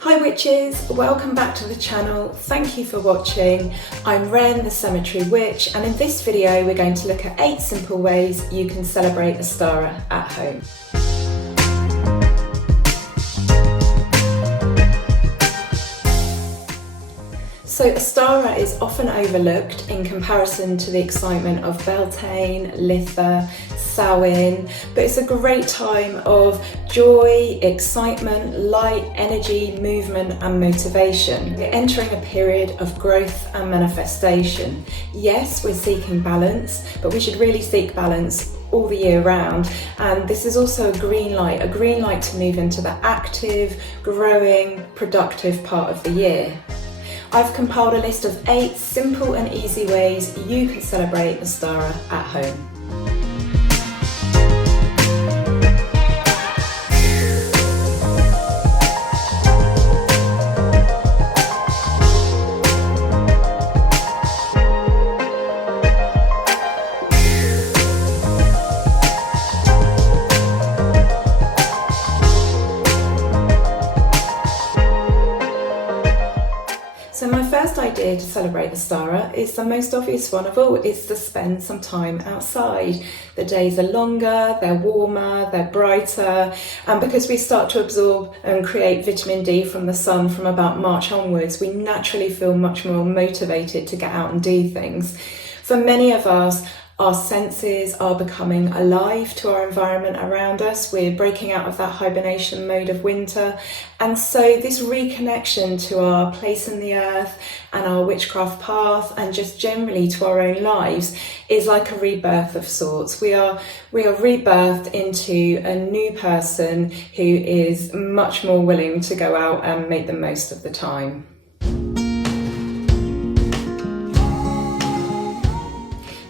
Hi witches, welcome back to the channel. Thank you for watching. I'm Ren, the Cemetery Witch, and in this video we're going to look at 8 simple ways you can celebrate Ostara at home. So Ostara is often overlooked in comparison to the excitement of Beltane, Litha, Samhain, but it's a great time of joy, excitement, light, energy, movement and motivation. We're entering a period of growth and manifestation. Yes, we're seeking balance, but we should really seek balance all the year round, and this is also a green light to move into the active, growing, productive part of the year. I've compiled a list of 8 simple and easy ways you can celebrate Ostara at home. So my first idea to celebrate Ostara is the most obvious one of all. It's to spend some time outside. The days are longer, they're warmer, they're brighter, and because we start to absorb and create vitamin D from the sun from about March onwards, we naturally feel much more motivated to get out and do things. For many of us, our senses are becoming alive to our environment around us. We're breaking out of that hibernation mode of winter. And so this reconnection to our place in the earth and our witchcraft path and just generally to our own lives is like a rebirth of sorts. We are rebirthed into a new person who is much more willing to go out and make the most of the time.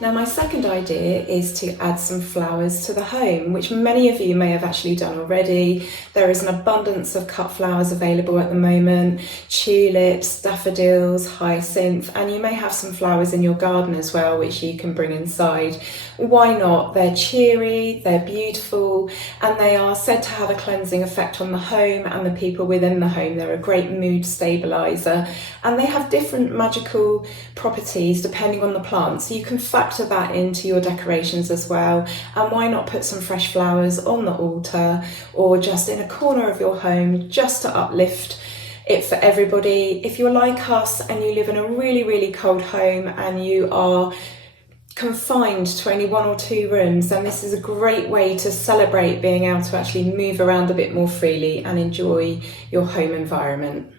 Now my second idea is to add some flowers to the home, which many of you may have actually done already. There is an abundance of cut flowers available at the moment, tulips, daffodils, hyacinth, and you may have some flowers in your garden as well, which you can bring inside. Why not? They're cheery, they're beautiful, and they are said to have a cleansing effect on the home and the people within the home. They're a great mood stabiliser, and they have different magical properties depending on the plant. So you can factor that into your decorations as well. And why not put some fresh flowers on the altar or just in a corner of your home just to uplift it for everybody. If you're like us and you live in a really cold home and you are confined to only 1 or 2 rooms, then this is a great way to celebrate being able to actually move around a bit more freely and enjoy your home environment.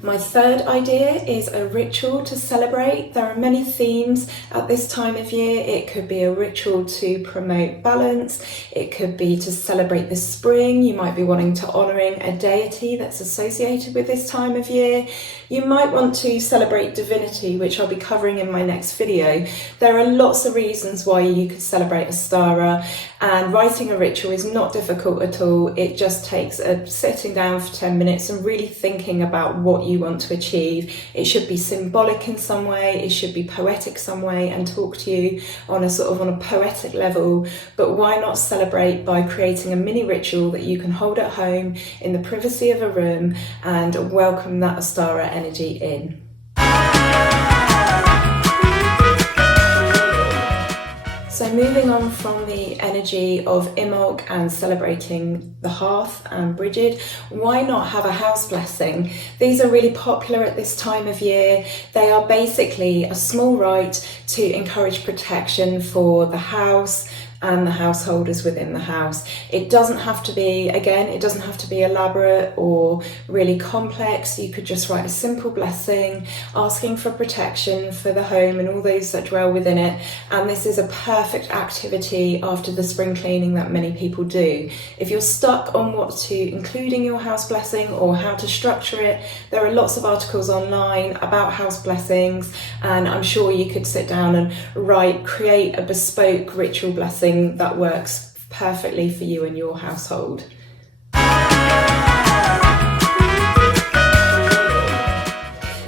My third idea is a ritual to celebrate. There are many themes at this time of year. It could be a ritual to promote balance. It could be to celebrate the spring. You might be wanting to honouring a deity that's associated with this time of year. You might want to celebrate divinity, which I'll be covering in my next video. There are lots of reasons why you could celebrate Ostara, and writing a ritual is not difficult at all. It just takes a sitting down for 10 minutes and really thinking about what you want to achieve. It should be symbolic in some way, it should be poetic some way and talk to you on a poetic level, but why not celebrate by creating a mini ritual that you can hold at home in the privacy of a room and welcome that Ostara energy in. So moving on from the energy of Imbolc and celebrating the hearth and Bridget, why not have a house blessing? These are really popular at this time of year. They are basically a small rite to encourage protection for the house and the householders within the house. It doesn't have to be, it doesn't have to be elaborate or really complex. You could just write a simple blessing asking for protection for the home and all those that dwell within it. And this is a perfect activity after the spring cleaning that many people do. If you're stuck on what to include in your house blessing or how to structure it, there are lots of articles online about house blessings, and I'm sure you could sit down and create a bespoke ritual blessing that works perfectly for you and your household.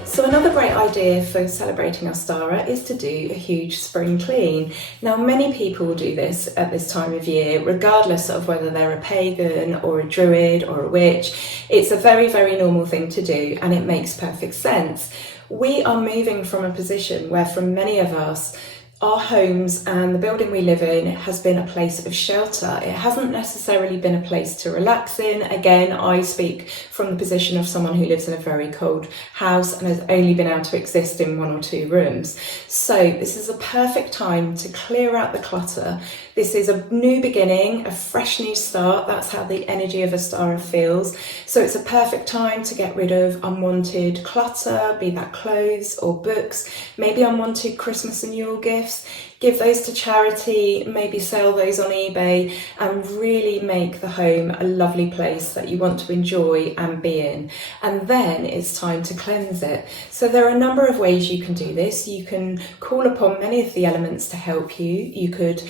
So another Another great idea for celebrating Ostara is to do a huge spring clean. Now, many people do this at this time of year, regardless of whether they're a pagan or a druid or a witch. It's a very, very normal thing to do, and it makes perfect sense. We are moving from a position where, for many of us, our homes and the building we live in has been a place of shelter. It hasn't necessarily been a place to relax in. Again, I speak from the position of someone who lives in a very cold house and has only been able to exist in 1 or 2 rooms. So this is a perfect time to clear out the clutter. This is a new beginning, a fresh new start. That's how the energy of Ostara feels. So it's a perfect time to get rid of unwanted clutter, be that clothes or books, maybe unwanted Christmas and Yule gifts. Give those to charity, maybe sell those on eBay, and really make the home a lovely place that you want to enjoy and be in. And then it's time to cleanse it. So there are a number of ways you can do this. You can call upon many of the elements to help you. You could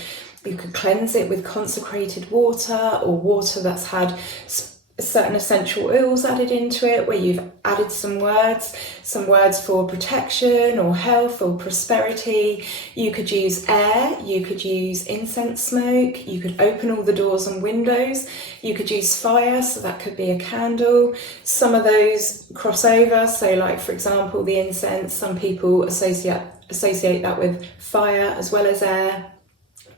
cleanse it with consecrated water, or water that's had certain essential oils added into it, where you've added some words for protection or health or prosperity. You could use air, you could use incense smoke, you could open all the doors and windows, you could use fire, so that could be a candle. Some of those cross over, so like for example the incense, some people associate that with fire as well as air.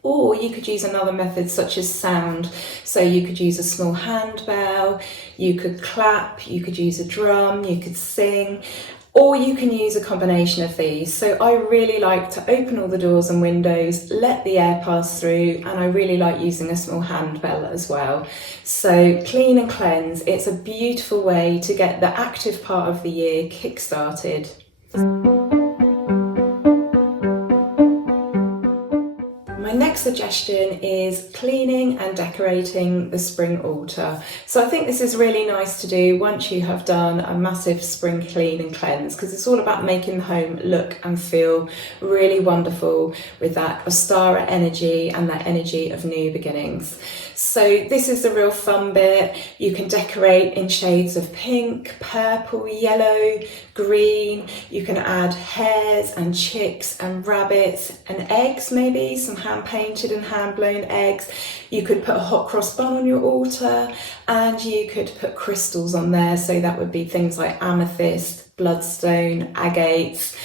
Or you could use another method such as sound. So you could use a small handbell, you could clap, you could use a drum, you could sing, or you can use a combination of these. So I really like to open all the doors and windows, let the air pass through, and I really like using a small handbell as well. So clean and cleanse, it's a beautiful way to get the active part of the year kick-started. My next suggestion is cleaning and decorating the spring altar. So I think this is really nice to do once you have done a massive spring clean and cleanse, because it's all about making the home look and feel really wonderful with that Ostara energy and that energy of new beginnings. So this is the real fun bit. You can decorate in shades of pink, purple, yellow, green. You can add hares and chicks and rabbits and eggs, maybe some hand painted and hand blown eggs. You could put a hot cross bun on your altar, and you could put crystals on there. So that would be things like amethyst, bloodstone, agates.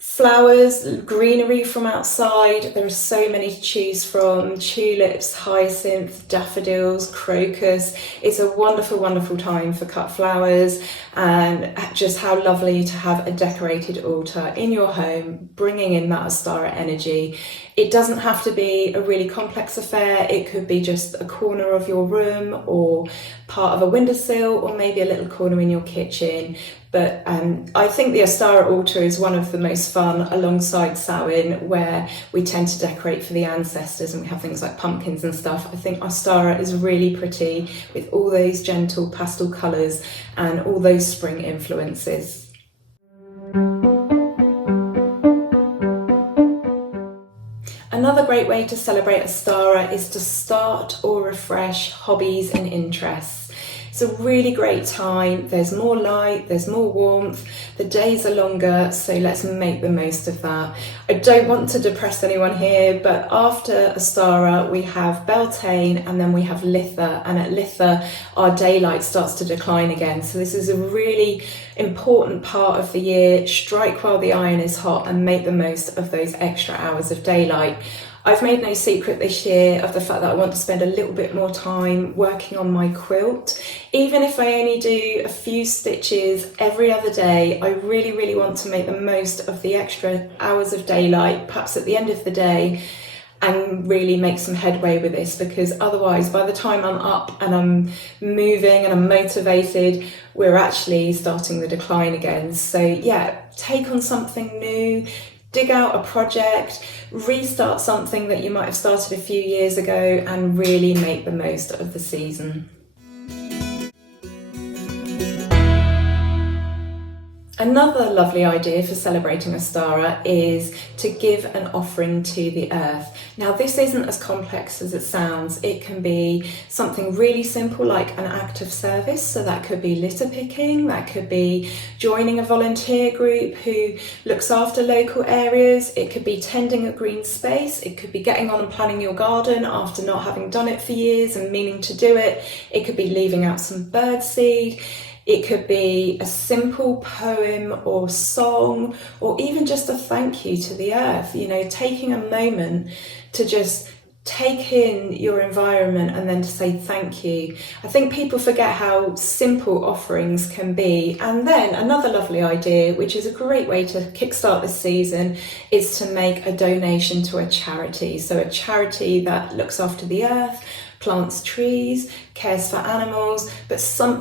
Flowers, greenery from outside, there are so many to choose from. Tulips, hyacinth, daffodils, crocus. It's a wonderful, wonderful time for cut flowers, and just how lovely to have a decorated altar in your home, bringing in that Ostara energy. It doesn't have to be a really complex affair. It could be just a corner of your room or part of a windowsill, or maybe a little corner in your kitchen. But I think the Ostara altar is one of the most fun alongside Samhain, where we tend to decorate for the ancestors and we have things like pumpkins and stuff. I think Ostara is really pretty with all those gentle pastel colours and all those spring influences. Another great way to celebrate Ostara is to start or refresh hobbies and interests. It's a really great time. There's more light, there's more warmth, the days are longer, so let's make the most of that. I don't want to depress anyone here, but after Ostara we have Beltane and then we have Litha, and at Litha our daylight starts to decline again. So this is a really important part of the year. Strike while the iron is hot and make the most of those extra hours of daylight. I've made no secret this year of the fact that I want to spend a little bit more time working on my quilt. Even if I only do a few stitches every other day, I really, really want to make the most of the extra hours of daylight, perhaps at the end of the day, and really make some headway with this, because otherwise by the time I'm up and I'm moving and I'm motivated, we're actually starting the decline again. So yeah, take on something new, dig out a project, restart something that you might have started a few years ago, and really make the most of the season. Another lovely idea for celebrating Ostara is to give an offering to the earth. Now, this isn't as complex as it sounds. It can be something really simple like an act of service. So that could be litter picking, that could be joining a volunteer group who looks after local areas. It could be tending a green space. It could be getting on and planning your garden after not having done it for years and meaning to do it. It could be leaving out some birdseed. It could be a simple poem or song, or even just a thank you to the earth, you know, taking a moment to just take in your environment and then to say thank you. I think people forget how simple offerings can be. And then another lovely idea, which is a great way to kickstart this season, is to make a donation to a charity. So a charity that looks after the earth, plants trees, cares for animals, but some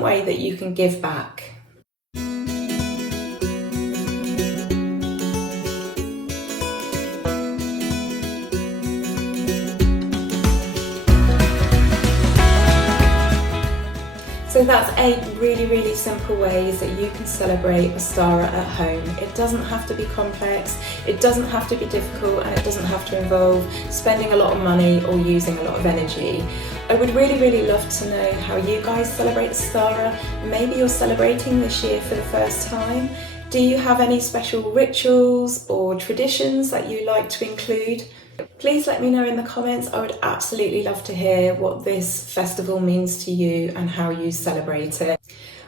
way that you can give back. So that's 8 really simple ways that you can celebrate Ostara at home. It doesn't have to be complex, it doesn't have to be difficult, and it doesn't have to involve spending a lot of money or using a lot of energy. I would really love to know how you guys celebrate Ostara. Maybe you're celebrating this year for the first time. Do you have any special rituals or traditions that you like to include? Please let me know in the comments. I would absolutely love to hear what this festival means to you and how you celebrate it.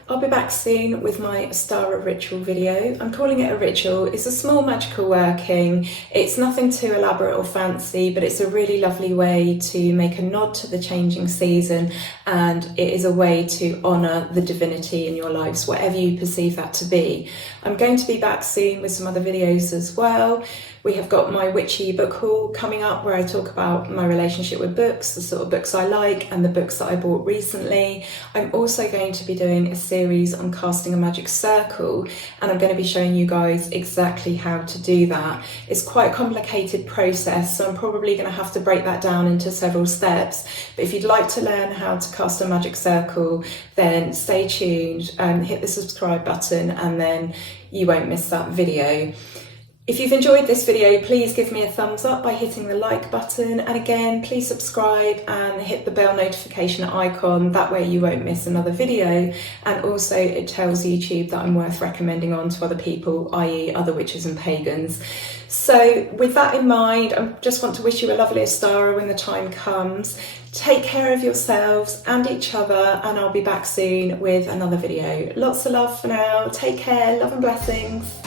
I'll be back soon with my Ostara ritual video. I'm calling it a ritual. It's a small magical working. It's nothing too elaborate or fancy, but it's a really lovely way to make a nod to the changing season, and it is a way to honour the divinity in your lives, whatever you perceive that to be. I'm going to be back soon with some other videos as well. We have got my witchy book haul coming up where I talk about my relationship with books, the sort of books I like and the books that I bought recently. I'm also going to be doing a series on casting a magic circle, and I'm going to be showing you guys exactly how to do that. It's quite a complicated process, so I'm probably going to have to break that down into several steps. But if you'd like to learn how to cast a magic circle, then stay tuned and hit the subscribe button, and then you won't miss that video. If you've enjoyed this video, please give me a thumbs up by hitting the like button, and again, please subscribe and hit the bell notification icon. That way you won't miss another video, and also it tells YouTube that I'm worth recommending on to other people, i.e. other witches and pagans. So with that in mind, I just want to wish you a lovely Ostara when the time comes. Take care of yourselves and each other, and I'll be back soon with another video. Lots of love for now. Take care, love and blessings.